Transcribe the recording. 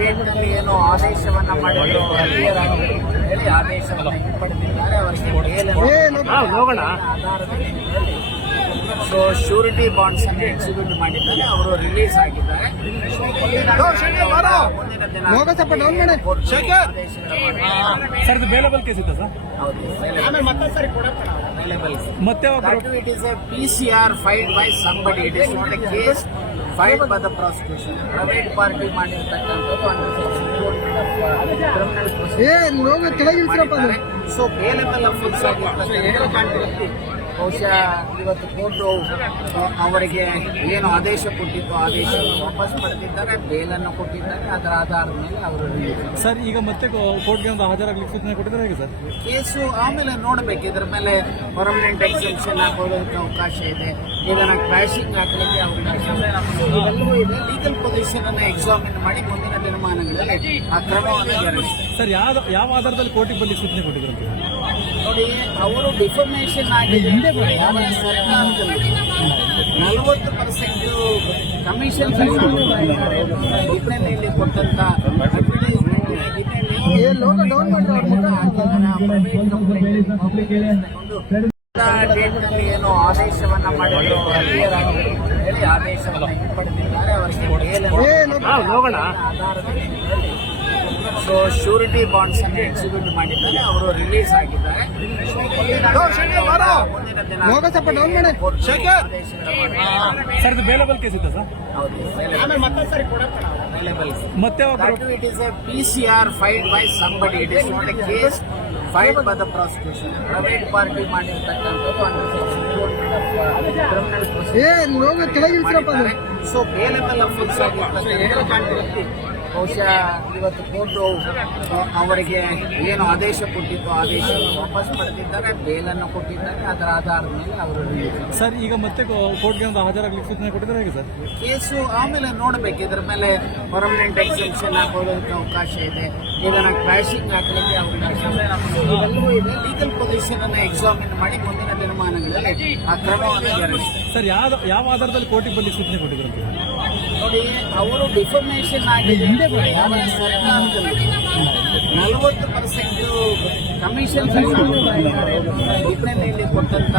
ಡೇಟ್ನಲ್ಲಿ ಏನು ಆದೇಶವನ್ನ ಮಾಡಿದ್ರು ಕ್ಲಿಯರ್ ಆಗಿ ಹೇಳಿ ಆದೇಶವನ್ನು ಹಿಂಪಡೆದಿದ್ದಾರೆ. ಅವರಿಗೆ ಸೊ ಶ್ಯೂರಿಟಿ ಬಾಂಡ್ಸ್ ಅನ್ನು ಎಕ್ಸಿಕ್ಯೂಟ್ ಮಾಡಿದ್ದಾರೆ. ಅವರು ರಿಲೀಸ್ ಆಗಿದ್ದಾರೆ. It is a PCR filed by somebody. It is not a case filed by the prosecution. Private party ಮಾಡಿರ್ತಕ್ಕಂಥದ್ದು ಸೊ ಬೇಲೆಬಲ್ ಅಫೆನ್ಸ್ ಆಗಿರ್ತಕ್ಕಂಥ ಬಹುಶಃ ಇವತ್ತು ಕೋರ್ಟು ಅವರಿಗೆ ಏನು ಆದೇಶ ಕೊಟ್ಟಿತ್ತು ಆದೇಶವನ್ನು ವಾಪಸ್ ಪಡೆದಿದ್ದಾರೆ, ಬೇಲನ್ನು ಕೊಟ್ಟಿದ್ದಾರೆ. ಅದರ ಆಧಾರದ ಮೇಲೆ ಅವರು ಸರ್ ಈಗ ಮತ್ತೆ ಕೋರ್ಟ್ಗೆ ಒಂದು ಹಾಜರಾಗಲಿಕ್ಕೆ ಸೂಚನೆ ಕೊಟ್ಟಿದ್ದಾರೆ ಹೇಗೆ ಸರ್? ಕೇಸು ಆಮೇಲೆ ನೋಡಬೇಕು. ಇದ್ರ ಮೇಲೆ ಪರ್ಮನೆಂಟ್ ಎಕ್ಸೆಪ್ಷನ್ ಹಾಕೋದಕ್ಕೆ ಅವಕಾಶ ಇದೆ, ಇದನ್ನ ಕ್ರಾಶಿಂಗ್ ಹಾಕಲಿಕ್ಕೆ ಅವಕಾಶ ಇವೆಲ್ಲವೂ ಇದೆ. ಲೀಗಲ್ ಪೊಸಿಷನ್ ಅನ್ನು ಎಕ್ಸಾಮಿನ್ ಮಾಡಿ ಮುಂದಿನ ತೀರ್ಮಾನಗಳಲ್ಲಿ ಆ ಕ್ರಮವನ್ನು ಜರುಗಿಸ್ತಾರೆ. ಸರ್ ಯಾವ ಆಧಾರದಲ್ಲಿ ಕೋರ್ಟಿಗೆ ಬರಲಿಕ್ಕೆ ಸೂಚನೆ ಕೊಟ್ಟಿದ್ದಾರೆ ನೋಡಿ, ಅವರು ಡಿಫಾರ್ಮೇಷನ್ ಆಗಿದೆ. ಸರ್ಕಾರದಲ್ಲಿ 40% ಕಮಿಷನ್ ವಿಪಣನೆಯಲ್ಲಿ ಕೊಟ್ಟಂತ ಡೇಟ್ನಲ್ಲಿ ಏನು ಆದೇಶವನ್ನ ಮಾಡಿದ್ರು ಕ್ಲಿಯರ್ ಆಗಿ ಹೇಳಿ ಆದೇಶವನ್ನು ಹಿಂಪಡೆದಿದ್ದಾರೆ. ಅವರಿಗೆ ಸೊ ಶ್ಯೂರಿಟಿ ಬಾಂಡ್ಸ್ ಅನ್ನು ಎಕ್ಸಿಕ್ಯೂಟ್ ಮಾಡಿದ್ದಾರೆ. ಅವರು ರಿಲೀಸ್ ಆಗಿದ್ದಾರೆ. ಸರ್ ಬೇಲೆಬಲ್ ಕೇಸ್ ಇದೆ ಸರ್? ಮತ್ತೆ It is a PCR filed by somebody. It is not a case filed by the prosecution. Private party ಮಾಡಿರ್ತಕ್ಕಂಥದ್ದು ಸೊ ಬೇಲೆಬಲ್ ಅಫೆನ್ಸ್ ಆಗಿರ್ತಕ್ಕಂಥ ಬಹುಶಃ ಇವತ್ತು ಕೋರ್ಟು ಅವರಿಗೆ ಏನು ಆದೇಶ ಕೊಟ್ಟಿತ್ತು ಆದೇಶವನ್ನು ವಾಪಸ್ ಪಡೆದಿದ್ದಾರೆ, ಬೇಲನ್ನು ಕೊಟ್ಟಿದ್ದಾರೆ. ಅದರ ಆಧಾರದ ಮೇಲೆ ಅವರು ಸರ್ ಈಗ ಮತ್ತೆ ಕೋರ್ಟ್ಗೆ ಒಂದು ಹಾಜರಾಗಲಿಕ್ಕೆ ಸೂಚನೆ ಕೊಟ್ಟಿದ್ದಾರೆ ಹೇಗೆ ಸರ್? ಕೇಸು ಆಮೇಲೆ ನೋಡಬೇಕು. ಇದ್ರ ಮೇಲೆ ಪರ್ಮನೆಂಟ್ ಎಕ್ಸೆಪ್ಷನ್ ಹಾಕೋದಕ್ಕೆ ಅವಕಾಶ ಇದೆ, ಇದನ್ನ ಕ್ರಾಶಿಂಗ್ ಹಾಕಲಿಕ್ಕೆ ಅವಕಾಶ ಇವೆಲ್ಲವೂ ಇದೆ. ಲೀಗಲ್ ಪೊಸಿಷನ್ ಅನ್ನು ಎಕ್ಸಾಮಿನ್ ಮಾಡಿ ಮುಂದಿನ ತೀರ್ಮಾನಗಳಲ್ಲಿ ಆ ಕ್ರಮವನ್ನು ಜರುಗಿಸ್ತಾರೆ. ಸರ್ ಯಾವ ಆಧಾರದಲ್ಲಿ ಕೋರ್ಟಿಗೆ ಬರಲಿಕ್ಕೆ ಸೂಚನೆ ಕೊಟ್ಟಿದ್ದಾರೆ ನೋಡಿ, ಅವರು ಡಿಫಾರ್ಮೇಷನ್ ಆಗಿದೆ. ಸರ್ಕಾರದಲ್ಲಿ 40% ಕಮಿಷನ್ ವಿಪಣನೆಯಲ್ಲಿ ಕೊಟ್ಟಂತ